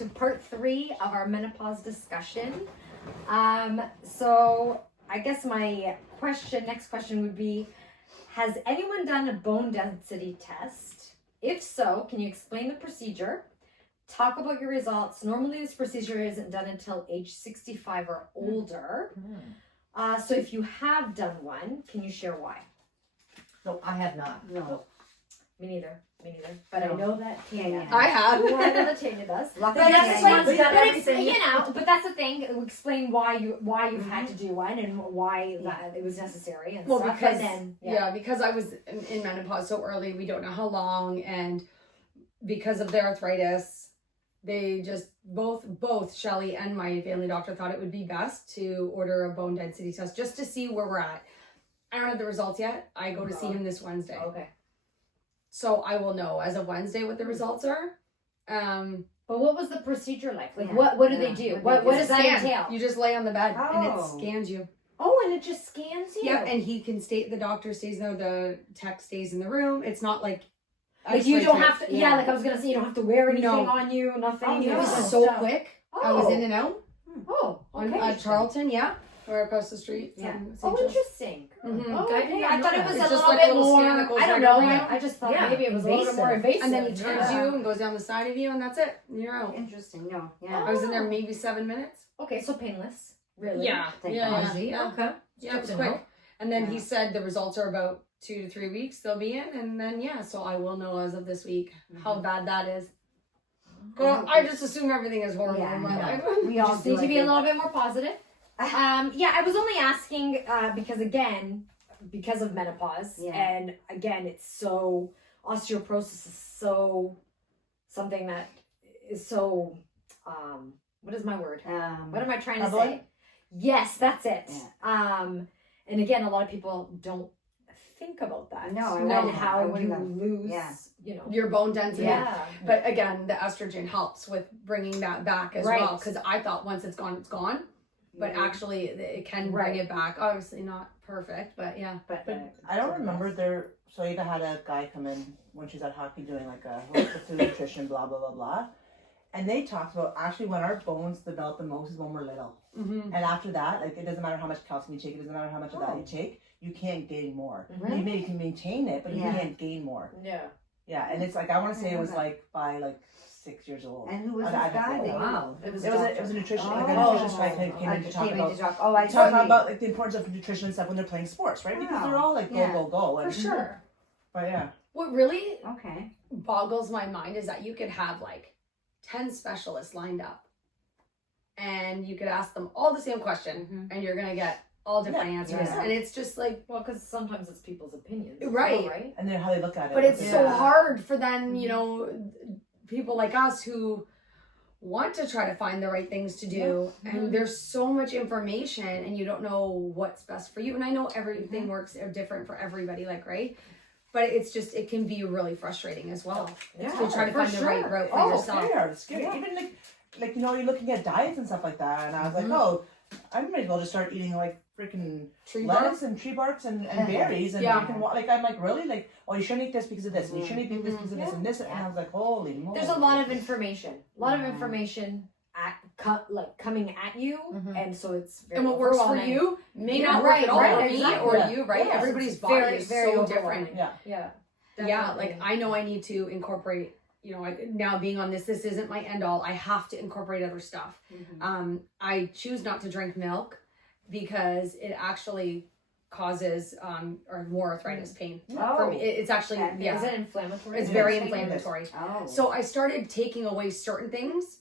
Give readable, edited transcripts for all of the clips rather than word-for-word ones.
to part 3 of our menopause discussion. So I guess my next question would be, has anyone done a bone density test? If so, can you explain the procedure? Talk about your results. Normally this procedure isn't done until age 65 or older. So if you have done one, can you share why? No, I have not. No. Me neither. But I know that Tanya. I have. Well, I know that Tanya does. Lucky But that's Tanya. but it's, but that's the thing. Explain why you've had to do one and why that it was necessary and stuff. Because and then, because I was in menopause so early, we don't know how long, and because of their arthritis, they just both Shelly and my family doctor thought it would be best to order a bone density test just to see where we're at. I don't have the results yet. I go to see him this Wednesday. Okay. So I will know as of Wednesday what the results are. But what was the procedure like? Like Yeah. what do they do? What does that entail? You just lay on the bed and it Oh. scans you. Oh, and it just scans you. Yeah, and the doctor stays there, the tech stays in the room. It's not like you don't have to. Yeah. Like I was gonna say, you don't have to wear anything on you. Nothing. Oh, It yeah. was so quick. I was in and out Oh, on okay. Charlton, or across the street. Yeah. from St. Oh, Joe's. interesting. Mhm. Oh, okay. I thought it was It's a just little like a bit little more. scan that goes I don't right know. around. I just thought Yeah. maybe it was a little bit more invasive. And then he turns Yeah. you and goes down the side of you, and that's it. And you're out. Interesting. No. Yeah. I was in there maybe 7 minutes. Okay, so painless. Really? Thank yeah, God. yeah. Okay. Yeah, it was Good to quick. know. And then Yeah. he said the results are about 2 to 3 weeks they'll be in, and then so I will know as of this week how bad that is. Well, I just assume everything is horrible Yeah, in my no. life. We all Just need to be a I little bit more positive. I was only asking because of menopause, Yeah. and again, it's so osteoporosis is so something that is so what is my word? What am I trying to prevalent? say? Yes, that's it. Yeah. And again, a lot of people don't think about that. No, I and wouldn't. how I you wouldn't have. lose. Yeah. You know. Your bone density. Yeah. But again, the estrogen helps with bringing that back as Right. well. Because I thought once it's gone, it's gone. But actually, it can Right. bring it back. Obviously, not perfect, but yeah. But I don't remember so Ada had a guy come in when she's at hockey doing like the food nutrition, blah, blah, blah, blah. And they talked about actually when our bones develop the most is when we're little. Mm-hmm. And after that, like it doesn't matter how much calcium you take, it doesn't matter how much of that you take, you can't gain more. Really? You maybe can maintain it, but you Yeah. can't gain more. Yeah. Yeah, and it's like, I want to say it was Yeah. like by like 6 years old. And who was I- this I guy? don't know. Wow. It was It was a nutrition, like a Oh. nutritionist guy came in to talk about I talking see. about like the importance of nutrition and stuff when they're playing sports, right? Because Wow. they're all like go, Yeah. go, go. For And, sure. But yeah. What really Okay. boggles my mind is that you could have like 10 specialists lined up and you could ask them all the same question and you're going to get all different answers. Yeah. And it's just like, Well, because sometimes it's people's opinions. Right. Right. And then how they look at it. but it's so Yeah. hard for then, people like us who want to try to find the right things to do. And there's so much information and you don't know what's best for you. And I know everything works different for everybody, like, right? But it's just, it can be really frustrating as well. Yeah, to try to for find the right sure. route for Oh, yourself. it's scary. Even like you're looking at diets and stuff like that, and I was like, oh, I might as well just start eating like freaking Tree lettuce and tree barks and berries and Yeah. drinking water. Like I'm like, really? Like, oh, you shouldn't eat this because of this, and you shouldn't eat this because of this and this. And I was like, holy moly. There's a lot of information. Coming at you, and so it's very And what works for overwhelming. you may Yeah, not work right, at all right, for me exactly. or Yeah. you, right? Yes, Everybody's it's body very, is very so overwhelming. different. Yeah. Yeah. Yeah, Definitely. like I know I need to incorporate, now being on this isn't my end all. I have to incorporate other stuff. I choose not to drink milk because it actually causes or more arthritis pain. For me, it's actually, Is it inflammatory? it's very inflammatory. Oh. So I started taking away certain things.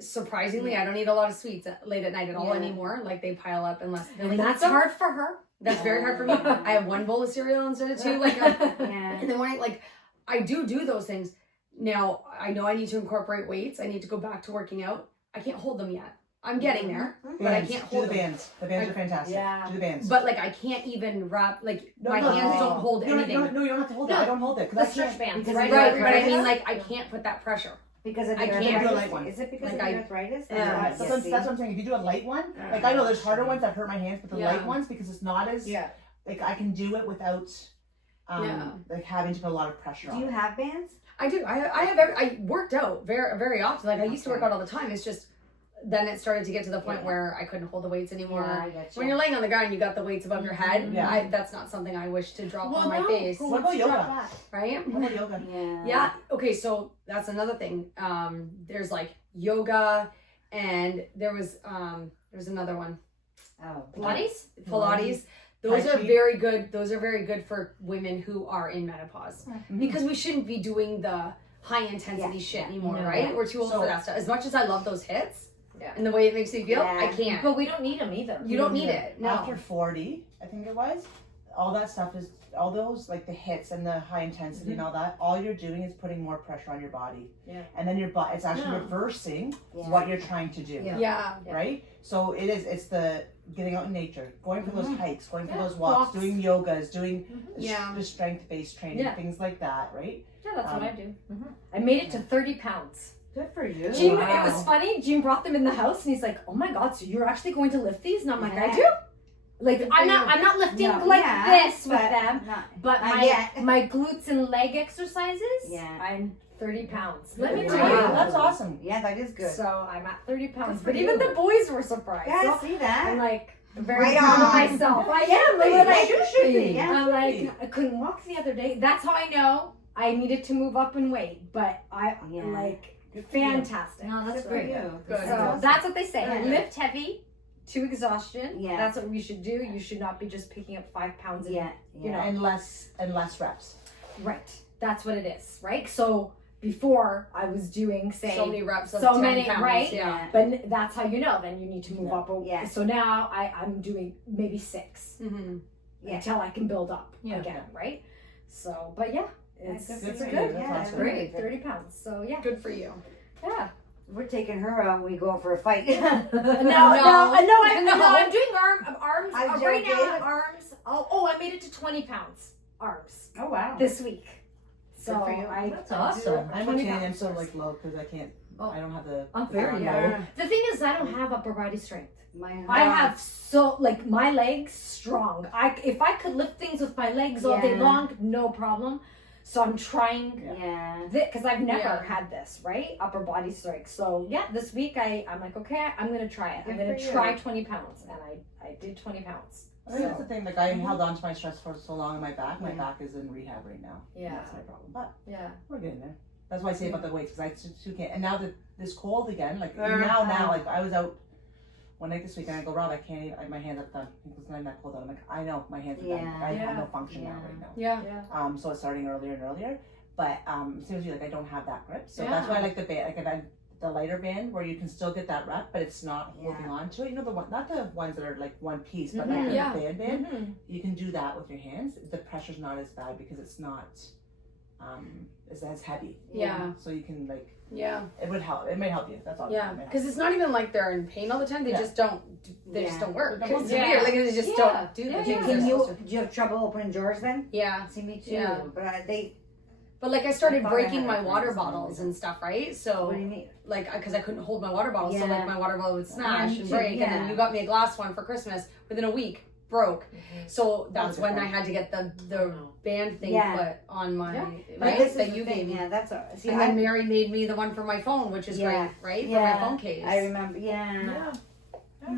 Surprisingly, I don't eat a lot of sweets late at night at all Yeah. anymore. Like they pile up unless And that's hard for her. That's very hard for me. I have one bowl of cereal instead of two. Like Yeah. in the morning, like I do those things. Now I know I need to incorporate weights. I need to go back to working out. I can't hold them yet. I'm getting there, but I Bands. can't Do hold the them. bands. The bands are fantastic. Yeah. Do the bands. But like I can't even wrap. Like No, my no, hands no. don't hold No, anything. No, you don't have to hold it. No. I don't hold it. The Because I stretch can't. bands, because right? of Right, your but I mean, arthritis? like I can't put that pressure. Because of I your can't do a arthritis? light one. Is it because Like of I- your arthritis? Yeah. So that's what I'm saying. If you do a light one, like I know there's harder ones that hurt my hands, but the Yeah. light ones, because it's not as like I can do it without like having to put a lot of pressure Do on you it. have bands? I do. I worked out very often. Like I used to work out all the time. It's just then it started to get to the point where I couldn't hold the weights anymore. Yeah, I get When you. you're laying on the ground, you got the weights above your head. Yeah. That's not something I wish to drop Well, on my no. face. Who What wants about to drop yoga? that? Right? What about yoga? Yeah. Yeah. Okay, so that's another thing. There's like yoga, and there's another one. Oh. Pilates? Pilates. Those Tai are Chi. very good. Those are very good for women who are in menopause because we shouldn't be doing the high intensity Yeah, shit yeah. anymore, No. right? We're too old So- for that stuff. As much as I love those hits, Yeah. and the way it makes me feel, I Yeah. can't. But we don't need them either. You don't need it. No. After 40, I think it was, all that stuff is, all those, like the hits and the high intensity and all that, all you're doing is putting more pressure on your body. Yeah. And then your body, it's actually Yeah. reversing Yeah. what you're trying to do. Yeah. Yeah. Right? So it's the getting out in nature, going for those hikes, going for Yeah. those walks, Walks. doing yogas, doing Yeah. the strength-based training, Yeah. things like that, right? Yeah, that's what Um, I do. I made it to 30 pounds. Good for you. Gene, Wow. it was funny. Gene brought them in the house, and he's like, "Oh my god, so you're actually going to lift these?" And I'm like, "I Yeah. do." Like I'm not lifting No, like yeah, this with but them, not- but not my yet. my glutes and leg exercises. Yeah. I'm 30 pounds. Let me Wow. tell you. That's awesome. Yeah, that is good. So I'm at 30 pounds, Good for but even you. the boys were surprised. Yeah, So see that? I'm like very Right proud of on. myself. I Yeah, am. Look what I you should be. Yeah. I'm like, I couldn't walk the other day. That's how I know I needed to move up in weight. But I Yeah. like Good for you. fantastic. No, that's Good for for you. Good. So that's what they say. Yeah. Lift heavy to exhaustion. Yeah. That's what we should do. You should not be just picking up 5 pounds. Yeah. You know. And less reps. Right. That's what it is. Right. So before I was doing say So many reps of so 10 many, pounds. right? Yeah. But that's how you know. Then you need to move Yeah. up. Yeah. So now I'm doing maybe 6 Mm-hmm. Yeah. until I can build up Yeah. again, right? So, but yeah, it's That's it's good for good. you. That's Yeah, awesome. Great, 30 pounds. So yeah, Good for you. yeah. We're taking her out when we go for a fight. No, I'm doing arms. I'm Right now, joking. arms. Oh, I made it to 20 pounds arms Oh, wow. this week. So Good for you. I Awesome. I'm 20 Italian, I'm pounds so first. like low because I can't. Oh. I don't have the. I'm very low. Yeah. The thing is, I don't have upper body strength. My I have so like my legs strong. If I could lift things with my legs all day Yeah. long, no problem. So I'm trying Yeah. because I've never Yeah. had this, right? Upper body strength. So yeah, this week I'm like, okay, I'm gonna try it. I'm Good gonna for you. try 20 pounds, and I did 20 pounds. I think that's So the thing. Like I held on to my stress for so long in my back. My Yeah. back is in rehab right now. yeah, That's my problem. But yeah, we're getting there. That's why I say about the weights because I too can't. And now that this cold again, like Uh-huh. now, like I was out one night this week and I go, Rob, I can't. My hands are done because I'm not cold out. I'm like, I know my hands are done. Yeah. I have no Yeah. function now Yeah. right now. Yeah. yeah. So it's starting earlier and earlier. But seriously, like I don't have that grip. So Yeah. that's why I like the band. Like I've had the lighter band where you can still get that rep, but it's not Yeah. holding on to it. You know the one, not the ones that are like one piece, but Mhm. like the Yeah. band. Mhm. You can do that with your hands. The pressure's not as bad because it's not as heavy. Yeah. So you can like Yeah. it would help. It may help you. That's all. Yeah. It may help. Because it's not even like they're in pain all the time. They Yeah. just don't. They just Yeah. don't work. They don't It's work. weird. Like they just Yeah. don't do the Yeah, things yeah. they're Can you, supposed to. do you have trouble opening drawers then? Yeah. See, me too. Yeah. But they, But like I started I thought I breaking had my a water friend bottles saying and stuff, right? what So do you mean? like because I couldn't hold my water bottle, so Yeah. like my water bottle would smash me and too, break, and yeah. then you got me a glass one for Christmas. Within a week, broke. So that's a when good I had to get the band thing Yeah. put on my Yeah. But right this that is you the gave thing. me. Yeah, that's a, see, And then Mary made me the one for my phone, which is Yeah. great, right? Yeah. For my phone case. I remember. Yeah. Yeah.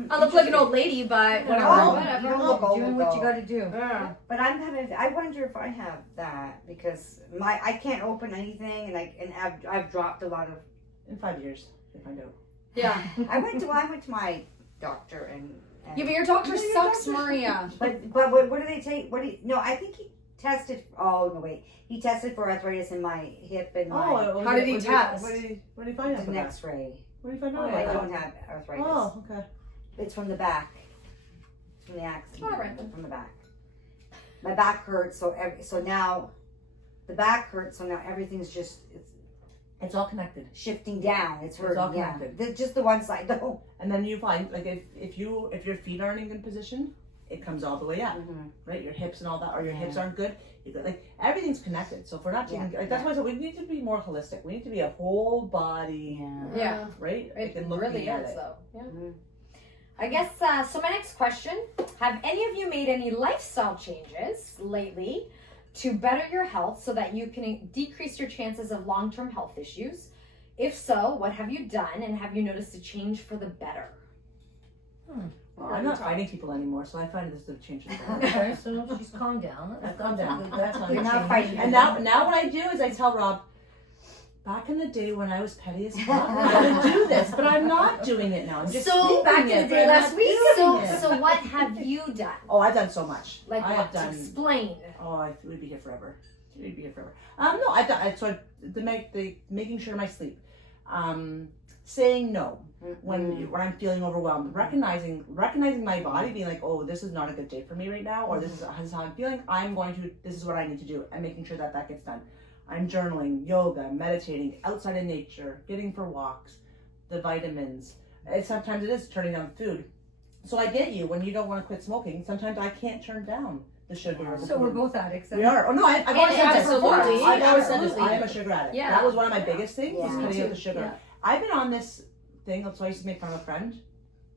I look like an old lady, but whatever. Oh, Whatever. you don't look old, Doing what you though. got to do. Yeah. But I'm having. I wonder if I have that because I can't open anything and I've dropped a lot of. In 5 years, they find out. Yeah. I went to my doctor and Yeah, but your doctor Yeah, your sucks, doctor- Maria. but what do they take? What do you, no? I think he tested. Oh no, wait. He tested for arthritis in my hip and my How did he test? What did he find out? it's for an that? X-ray. What did he find Oh, out? I about don't have arthritis. Oh, okay. It's from the back. It's from the accident. All right. From the back. My back hurts, so now the back hurts. So now everything's just It's all connected. shifting down. It's hurting. all Yeah, connected. just the one side though. And then you find like if your feet aren't in good position, it comes all the way up, Mm-hmm. right? Your hips and all that, or your hips Yeah. aren't good. You got, like everything's connected. So if we're not taking, Yeah. like that's why I said we need to be more holistic. We need to be a whole body, Yeah. Yeah. right? It Like, really looking at is, it. though. Yeah. Mhm. I guess, so my next question, have any of you made any lifestyle changes lately to better your health so that you can decrease your chances of long-term health issues? If so, what have you done, and have you noticed a change for the better? Well, I'm not fighting people anymore, so I find this to change. Okay, so she's calmed down. I've calmed down. That's how You're not change. fighting And now what I do is I tell Rob, back in the day when I was petty as fuck, I would do this, but I'm not doing it now. I'm just So, back in the day last week. So what have you done? Oh, I've done so much. Like I what? have done. Explain. Oh, we'd be here forever. We'd be here forever. No, I've done. So making sure my sleep, saying no when I'm feeling overwhelmed, recognizing my body, being like, oh, this is not a good day for me right now, or this is how I'm feeling. This is what I need to do, and making sure that gets done. I'm journaling, yoga, meditating, outside in nature, getting for walks, the vitamins. And sometimes it is turning down food. So I get you when you don't want to quit smoking. Sometimes I can't turn down the sugar. Or the So we're food. both addicts. We are. Oh no, I've always said this. Absolutely. I've always said this. Absolutely. I am a sugar addict. Yeah. That was one of my biggest things. Yeah. Was Me cutting out too. the sugar. Yeah. I've been on this thing. So I used to make fun of a friend,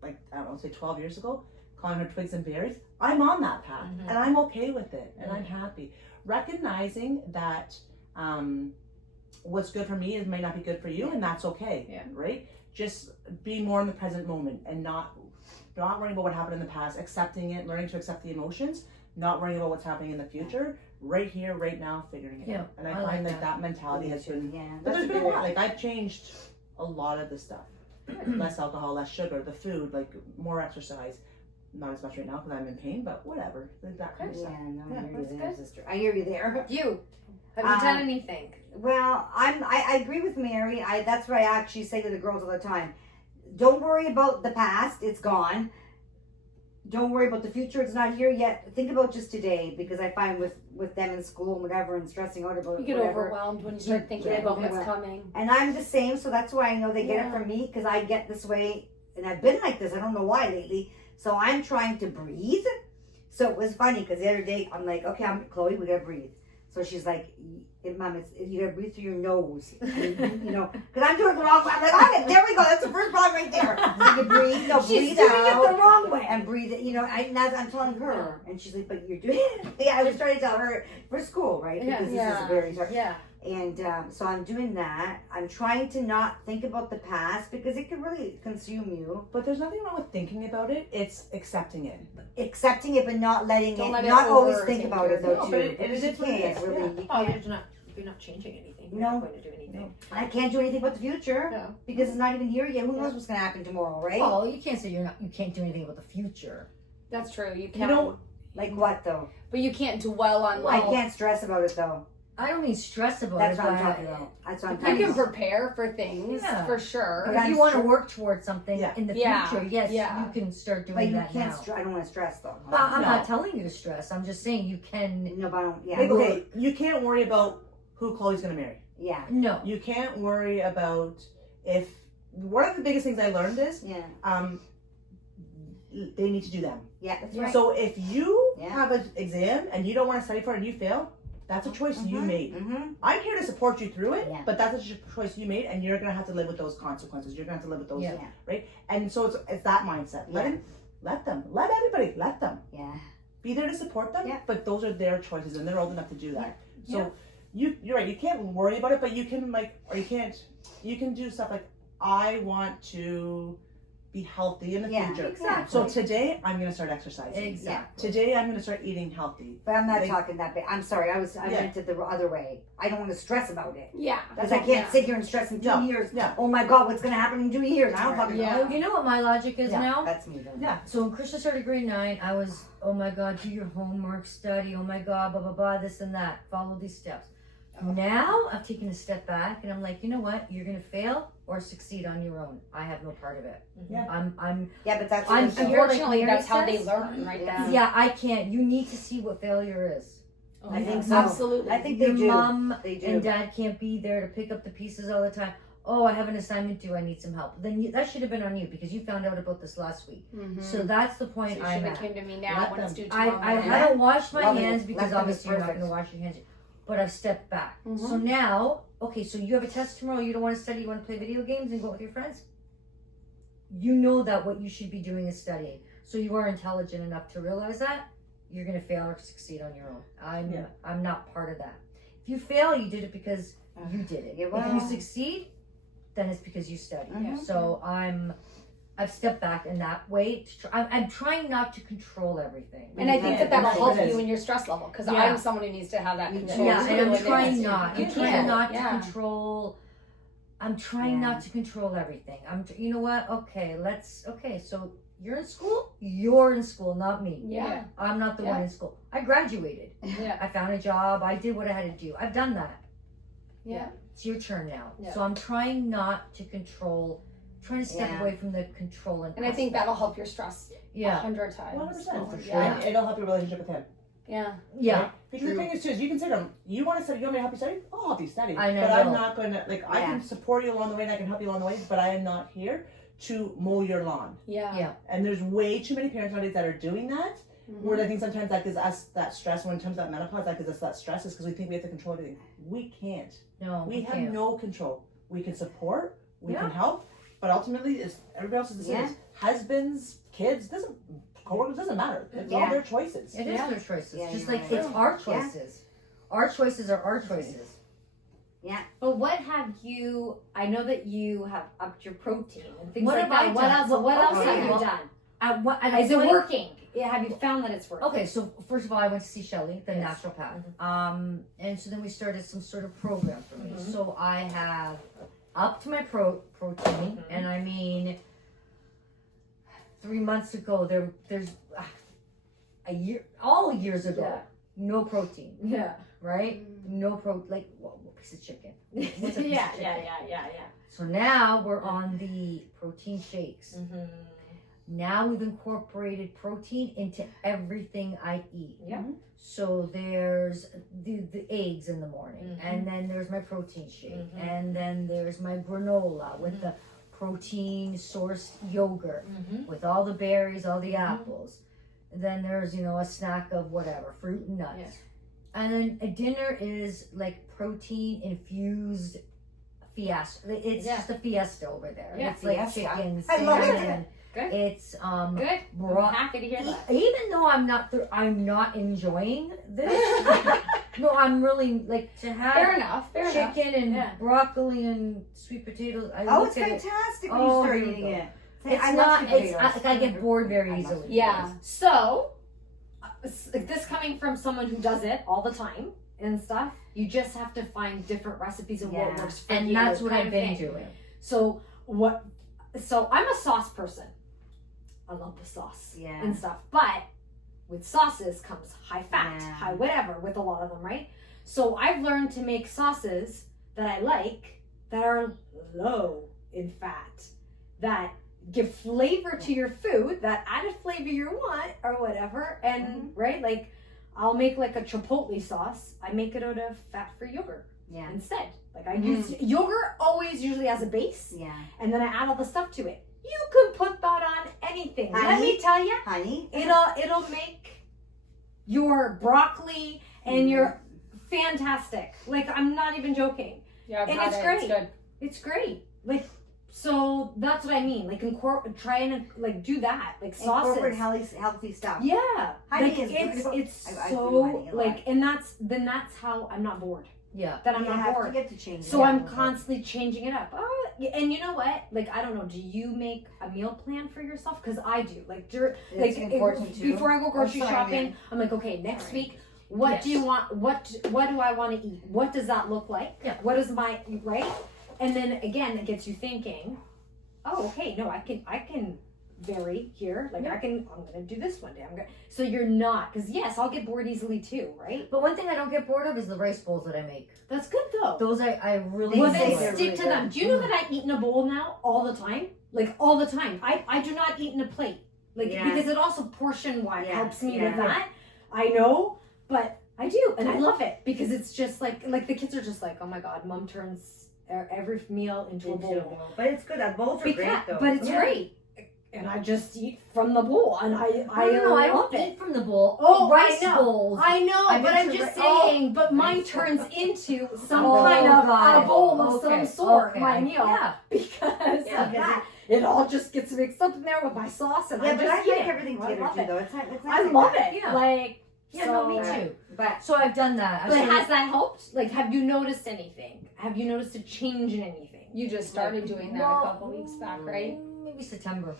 like I don't know, say 12 years ago, calling her twigs and berries. I'm on that path, and I'm okay with it, and I'm happy. Recognizing that what's good for me may not be good for you, and that's okay. Yeah. Right. Just be more in the present moment and not worrying about what happened in the past. Accepting it, learning to accept the emotions. Not worrying about what's happening in the future, right here, right now, figuring it out. And I find like that mentality has been, Yeah, but there's that's been a good. lot. Like I've changed a lot of the stuff. Less alcohol, less sugar, the food, like more exercise. Not as much right now because I'm in pain, but whatever. Like that kind of Yeah, stuff. no, I hear that's you there, good. sister. I hear you there. You. Have you done anything? Well, I agree with Mary. That's what I actually say to the girls all the time. Don't worry about the past; it's gone. Don't worry about the future; it's not here yet. Think about just today, because I find with them in school and whatever, and stressing out about You get whatever. overwhelmed when you start thinking about what's coming. And I'm the same, so that's why I know they get it from me, because I get this way, and I've been like this. I don't know why lately. So I'm trying to breathe. So it was funny because the other day I'm like, okay, Chloe, we gotta breathe. So she's like, Mom, you gotta breathe through your nose, you know, because I'm doing it the wrong way. I'm like, all right, there we go. That's the first problem right there. So you breathe, no, She's breathe doing out, it the wrong way. and breathe. You know, I'm telling her, and she's like, but you're doing it. Yeah, I was trying to tell her for school, right? Yeah. Because this is very hard. Yeah. And so I'm doing that. I'm trying to not think about the past because it can really consume you. But there's nothing wrong with thinking about it. It's accepting it. Accepting it, but not letting Don't it. let it Not always overtake think about it you. though, No, too. but it Because is you what it can't is, really. yeah. You Oh, can't. you're not changing anything. You're No. not going to do anything. No. I can't do anything about the future No. because it's not even here yet. Who knows what's gonna happen tomorrow, right? Well, you can't say you can't do anything about the future. That's true. You You can, know, Like what though? but you can't dwell on. I can't stress about it though. I don't mean stress about That's it. what I'm but talking about. That's what I'm You talking can about. prepare for things Yeah. for sure. But If I'm you want to sure- work towards something Yeah. in the Yeah. future, yes, Yeah. you can start But doing you that can't. now. I don't want to stress though. But I'm No. not telling you to stress. I'm just saying you can. No, but I don't. Yeah. like, okay, you can't worry about who Chloe's gonna marry. Yeah. No. You can't worry about if. One of the biggest things I learned is Yeah. they need to do them. Yeah. That's Yeah. right. So if you Yeah. have an exam and you don't want to study for it and you fail, that's a choice you made. Mm-hmm. I'm here to support you through it, Yeah. but that's a choice you made, and you're gonna have to live with those consequences. You're gonna have to live with those, Yeah. right? And so it's that mindset. Let everybody, let them Yeah. be there to support them. Yeah. But those are their choices, and they're old enough to do that. Yeah. So you're right. You can't worry about it, but you can you can do stuff like I want to be healthy in the Yeah. future. Exactly. So today I'm gonna start exercising. Exactly. Today I'm gonna start eating healthy. But I'm not Like- talking that big. I'm sorry. I Yeah. went it the other way. I don't want to stress about it. Yeah. Because I can't sit here and stress in 2 Yeah. years. Yeah. Oh my God, what's gonna happen in 2 years? I don't fucking Yeah. know. You know what my logic is Yeah, now? that's me then. Yeah. So when Krista started grade 9, I was, oh my God, do your homework, study, oh my God, blah, blah, blah, this and that. Follow these steps. Now I've taken a step back and I'm like, you know what? You're going to fail or succeed on your own. I have no part of it. Yeah. I'm Yeah, but that's I'm what I'm here- Unfortunately, like Mary that's how they says. learn, right? Yeah. That's- yeah, I can't. You need to see what failure is. I think so. Absolutely. I think they Your do. mom They do. and dad can't be there to pick up the pieces all the time. Oh, I have an assignment due. I need some help. Then that should have been on you because you found out about this last week. Mhm. So that's the So point you I'm should have at. came to me now Let when it's them. due tomorrow. I morning. haven't washed my Loving it. hands because Let them is obviously you're not perfect. going to wash your hands. But I've stepped back. Mhm. So now, okay, so you have a test tomorrow. You don't want to study. You want to play video games and go with your friends. You know that what you should be doing is studying. So you are intelligent enough to realize that. you're gonna fail or succeed on your own. Yeah. I'm not part of that. If you fail, you did it because you did it. Yeah, If well. you succeed, then it's because you studied. Mhm. So I've stepped back in that way. I'm trying not to control everything. And I think Yeah, that'll it help is. you in your stress level because Yeah. I'm someone who needs to have that Me too. control. Yeah, too, and I'm and trying it's- not. you I'm trying can't. not to Yeah. control. I'm trying Yeah. not to control everything. You know what? Okay, so you're in school? You're in school, not me. Yeah. I'm not the Yeah. one in school. I graduated. Yeah. I found a job. I did what I had to do. I've done that. Yeah. It's your turn now. Yeah. So I'm trying not to control, trying to step Yeah. away from the controlling. And I think that'll help your stress Yeah. 100 times. 100%. for sure. Yeah. And it'll help your relationship with him. Yeah. Yeah. Because the thing is too, is you can say to him, you want to study, you want me to help you study? I'll help you study. I know. But I'm not going to, like, I Yeah. can support you along the way and I can help you along the way, but I am not here to mow your lawn. Yeah. Yeah. And there's way too many parents nowadays that are doing that. Mhm. Where I think sometimes that gives us that stress. When it comes to that menopause, that gives us that stress is because we think we have to control everything. We can't. No, We have can't. no control. We can support, we Yeah. can help, but ultimately, it's everybody else's decisions. Husbands, kids, coworkers, doesn't matter. It's all Yeah. their choices. It is Yeah. their choices. Yeah, Just you're like right. it's our choices. Our choices are our choices. But what have you? I know that you have upped your protein and things What like have that. I What done? else? Well, What else okay, have you well, done? Is it working? Yeah, have you found that it's working? Okay, so first of all, I went to see Shelly, the Yes. naturopath. And so then we started some sort of program for me. Mhm. So I have upped my protein, Mhm. and I mean, 3 months ago, there's a year, all years ago, Yeah. no protein, Yeah. right? No like what piece of chicken? What's a piece of yeah. chicken? Yeah. So now we're on the protein shakes. Mm-hmm. Now we've incorporated protein into everything I eat. Yeah. So there's the eggs in the morning, Mhm. and then there's my protein shake, Mhm. and then there's my granola with Mhm. the protein sourced yogurt Mm-hmm. with all the berries, all the Mhm. apples. And then there's, a snack of whatever, fruit and nuts. Yeah. And then a dinner is like protein infused fiesta. It's Yeah. just a fiesta over there. Yeah, It's like fiesta. chicken, I love it. salmon. Good. It's Good. broth. I'm happy to hear that. Even though I'm not enjoying this. No, I'm really like to have Fair enough. Fair enough. chicken and Yeah. broccoli and sweet potatoes. I Oh, look it's at it. fantastic when Oh, you start here we eating go. it. It's I not. love sweet It's potatoes. I get bored very I love easily. sweet Yeah. So, this coming from someone who does it all the time and stuff, you just have to find different recipes of what Yeah. works for And you. that's what kind I've of been thing. doing. So I'm a sauce person. I love the sauce Yeah. and stuff, but with sauces comes high fat, Yeah. high whatever with a lot of them, right? So I've learned to make sauces that I like that are low in fat, that give flavor to your food, that added flavor you want or whatever, and right, like I'll make like a chipotle sauce. I make it out of fat-free yogurt Yeah. instead. Like I use yogurt always usually as a base, Yeah. and then I add all the stuff to it. You could put that on anything. Let Honey? me tell you, Honey. it'll make your broccoli and your fantastic. Like I'm not even joking. Yeah, I've And had it's it. great. It's good. It's great. Like so that's what I mean. Like try and like do that. Like sauces. Incorporate healthy stuff. Yeah. Honey Like is beautiful. it's I do so honey a lot. like, and that's how I'm not bored. Yeah. That I'm You not have bored. to get to change So it. I'm constantly changing it up. Oh, and you know what? Like I don't know. Do you make a meal plan for yourself? Because I do. Like It's important too. before I go grocery sorry, shopping, man. I'm like, okay, next Sorry. week, what Yes. do you want? What do I want to eat? What does that look like? Yeah. What is my right? And then again, it gets you thinking. Oh, okay. No, I can vary here. Like I'm gonna do this one day. So you're not, because yes, I'll get bored easily too, right? But one thing I don't get bored of is the rice bowls that I make. That's good though. Those I really Well, They then say enjoy. they're stick really to good. them. Do you know that I eat in a bowl now all the time? Like all the time. I do not eat in a plate. Like Yeah. because it also portion wise Yeah, helps me yeah. with that. I know, but I do, and I love it because it's just like the kids are just like, oh my god, mom turns every meal into a bowl. But it's good. Bowls are great though. But it's Yeah. great. And I just eat from the bowl, and I No, I love don't it. eat from the bowl. Oh, rice I know. bowls. I know, I've but been I'm to just ri- oh. saying. But mine Rice turns into some Oh, kind of got a it. bowl of Okay, some sort. okay. My meal, Yeah. because Yeah. of that. it all just gets mixed up in there with my sauce, and Yeah, I but just I eat like it. everything I together love too, it. though. It's nice I like love that. it. Yeah. Like, Yeah, so, no, me too. But So I've done that. But has that helped? Like, have you noticed anything? Have you noticed a change in anything? You just started doing that a couple weeks back, right? Maybe September,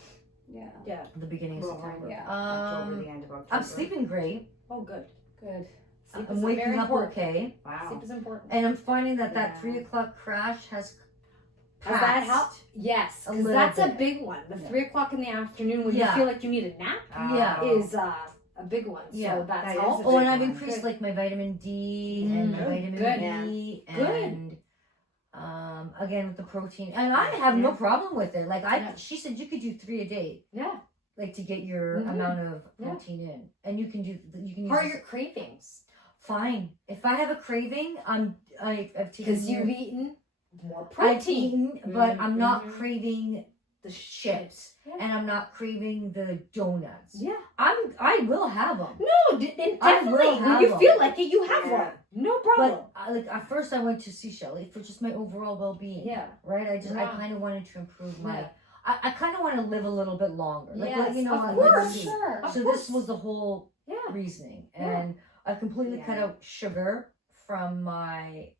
Yeah. Yeah. the beginning of Well, September. yeah. October, the end of October. I'm sleeping great. Oh, good. Good. Sleep I'm is waking very up important. okay, Wow. Sleep is important. and I'm finding that Yeah. that 3 o'clock crash has Has that passed. helped? Yes, A because little that's a bit. big one. The Yeah. 3 o'clock in the afternoon when Yeah. you feel like you need a nap Yeah. is a big one. Yeah. So that's That is helped. a Oh, and big I've one. increased Good. like my vitamin D and my Good. vitamin Good. E Good. and again with the protein, and I have no problem with it. Like Yeah. she said, you could do 3 a day, Yeah. like to get your Mhm. amount of Yeah. protein in, and you can use How are this- your cravings? fine. If I have a craving, I've taken Because you've more- eaten more I've protein. eaten, but I'm not Mhm. craving the chips, Yeah. and I'm not craving the donuts. Yeah. I will have them. No, I will definitely. When have you them. feel like it, you have Yeah. one. No problem. But like at first, I went to Seashell like, for just my overall well-being. Yeah. Right. I Yeah. kind of wanted to improve my. Yeah. I kind of want to live a little bit longer. Like Yes, you know, of like, course. see. Sure. Of So course. this was the whole Yeah. reasoning, Yeah. and I completely cut Yeah. out sugar from my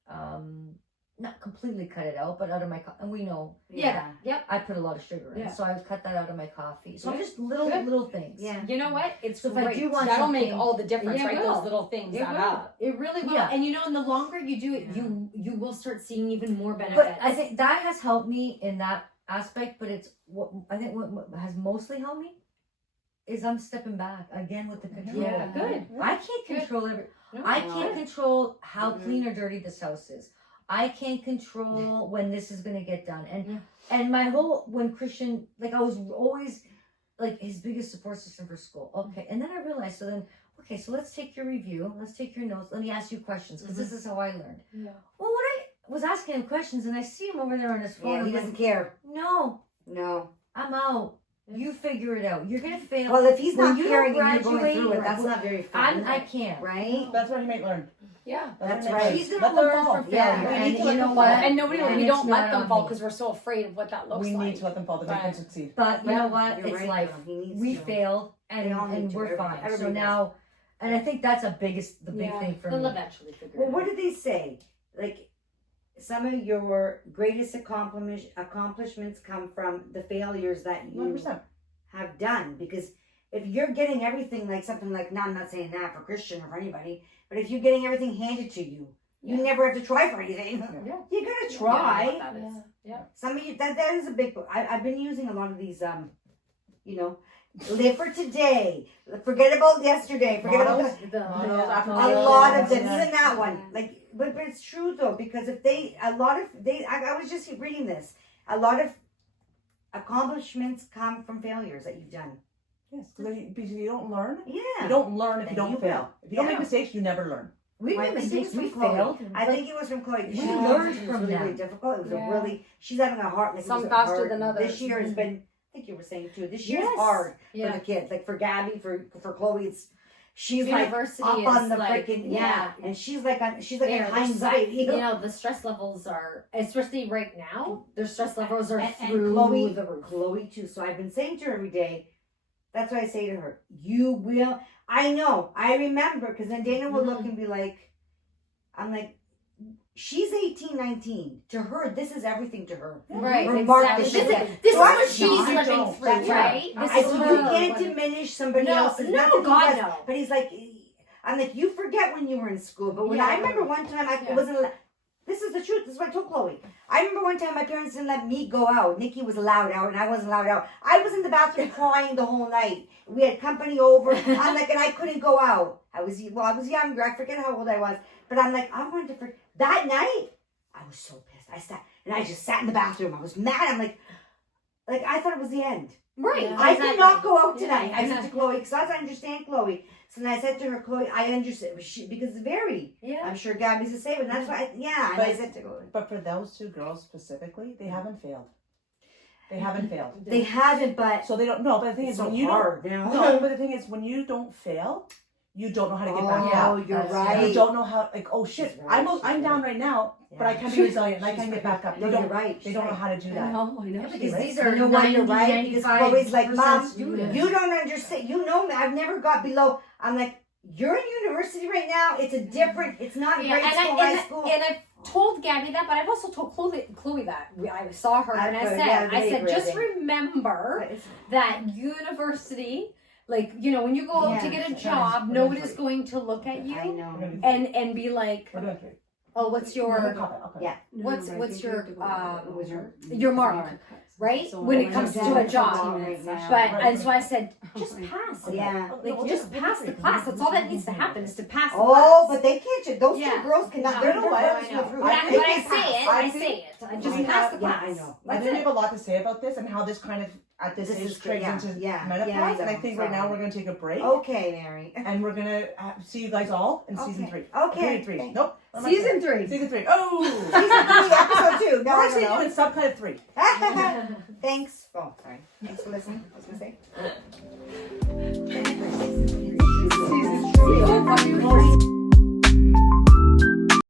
not completely cut it out, but out of my and we know Yeah. Yep. I put a lot of sugar in, Yeah. so I've cut that out of my coffee. So Good. just little Good. little things. Yeah. You know what? It's So if I great. do want That'll make something- all the difference, Yeah, right? it will. Those little things It add will. up. It really will. Yeah. And you know, and the longer you do it, Yeah. you will start seeing even more benefits. But I think that has helped me in that aspect. But it's what what has mostly helped me is I'm stepping back again with the control. Yeah, good. I can't control every. No, I No. can't control how Mhm. clean or dirty this house is. I can't control when this is gonna get done. Yeah. And my whole when Christian, like I was always like his biggest support system for school. Okay, and then I realized so let's take your review, let's take your notes, let me ask you questions because this is how I learned. Yeah. Well, when I was asking him questions and I see him over there on his phone, Yeah, he I'm doesn't like, care. no, No. I'm out. You figure it out. You're gonna fail. Well, if he's When not you caring and you're going graduate, through it, that's right. not very fun. I can't. Right? That's where he might learn. Yeah. That's where he might right. learn. He's gonna Let them learn fall. from Yeah, failure, we and need to you let know them what? fall. And nobody, And we it's don't let not them on fall me. because we're so afraid of what that looks We like. need to let them fall to make them Right. succeed. But you Yeah. know what? You're It's right, life. though. He needs We to. failed They all need and to. we're fine. So Everybody now, and I think that's the big Yeah. thing for They'll me. eventually figure Well, it what out. did they say? Like, some of your greatest accomplishments come from the failures that you 100%. have done. Because if you're getting everything, like something like, no, I'm not saying that for Christian or for anybody, but if you're getting everything handed to you, you Yeah. never have to try for anything. Yeah. You gotta Yeah, try. I know what that is. Yeah. Some of you, that is a big book. I've been using a lot of these, live for today, forget about yesterday, forget about Models? The- Models, a affirmations. lot of them, Yeah. even that one. Like, but it's true though, because if I was just reading this. A lot of accomplishments come from failures that you've done. Yes, because you don't learn. Yeah. You don't learn if Then you don't you fail. will. If you don't Yeah. make mistakes, you never learn. We Well, I made think it mistakes. was We from Chloe. failed. I but think it was from Chloe. We She learned it was from really, that. really difficult. It was Yeah. a really. She's having a hard. Like, Some it was faster hard. than others. This year has Mhm. been. I think you were saying too. This year's Yes. hard for Yeah. the kids. Like for Gabby, for Chloe, she's like University up is on the like, freaking yeah. and she's like on They're- in hindsight. you know, the stress levels are, especially right now, their stress levels are and through Chloe, the roof. Chloe too. So I've been saying to her every day. That's why I say to her, "You will." I know. I remember because then Dana will look and be like, "I'm like." She's 18, 19. To her, this is everything to her. Right, Remarkable. exactly. This This is So I what she's don't. living through, That's right? I This is said, her. you can't diminish somebody No, else's. no, not that he God, does, no. But he's like, I'm like, you forget when you were in school. But when Yeah. I remember one time, I Yeah. wasn't. This is the truth. This is what I told Chloe. I remember one time my parents didn't let me go out. Nikki was allowed out, and I wasn't allowed out. I was in the bathroom crying the whole night. We had company over. I'm like, and I couldn't go out. I was younger. I forget how old I was. But I'm like, I wanted to. That night, I was so pissed. I just sat in the bathroom. I was mad. I'm like I thought it was the end. Right. Yeah. I exactly. did not go out tonight. Yeah, I said to Chloe, because I understand Chloe. So then I said to her, Chloe, I understand. Because it's very. Yeah. I'm sure Gabby's the same. And that's why, and I said to Chloe. But for those two girls specifically, they haven't failed. They haven't failed. They haven't, but So they don't know. But the thing it's is, so when you hard, you don't, know? no, but the thing is, when you don't fail, you don't know how to get back up. Oh, you're That's- right. You don't know how, like, oh shit, She's right, I'm she's down right. right now, but I Yeah. can be resilient and I can get back up. No, They you're don't, right. they don't know how to do I that. know, I know. Because Right? these You are know why you're 90, right? Because Chloe's like, 95% Mom, students. you don't understand. You know me. I've never got below. I'm like, you're in university right now. It's a different. It's not Yeah, grade and school, I high and, school. and I've told Gabby that, but I've also told Chloe that. I saw her and I Yeah, said, they agree, I just think. remember It's- that university, like, you know, when you go out to Yeah. get a job, We're nobody's doing going to look at I you know. and be like, We're doing 3. oh, what's We're your gonna copy it, okay. Yeah. what's your What was your mark, right? When it comes to a job. But and so I said, just pass it. Yeah. Like just pass the class. That's all that needs to happen is to pass the Oh, class. but they can't. Those Yeah. two girls cannot. No, They're no, not I going know. through. But I They say can't it. pass. I I say think- it. I just I pass the have- yeah, class. I know. I That's think we it. have a lot to say about this and how this kind of, at this This age, is good, triggers yeah, into yeah, menopause. yeah, I And I know. think right now Sorry. we're going to take a break. Okay, Mary. And we're going to see you guys all in season Okay. 3. Okay. Period 3. Nope. I'm not Season there. 3. Season 3. Oh! Season 3, episode 2. No, We're I actually don't doing subcut of 3. know. Thanks. Oh, sorry. Thanks for listening. I was gonna say. Season 3. Oh,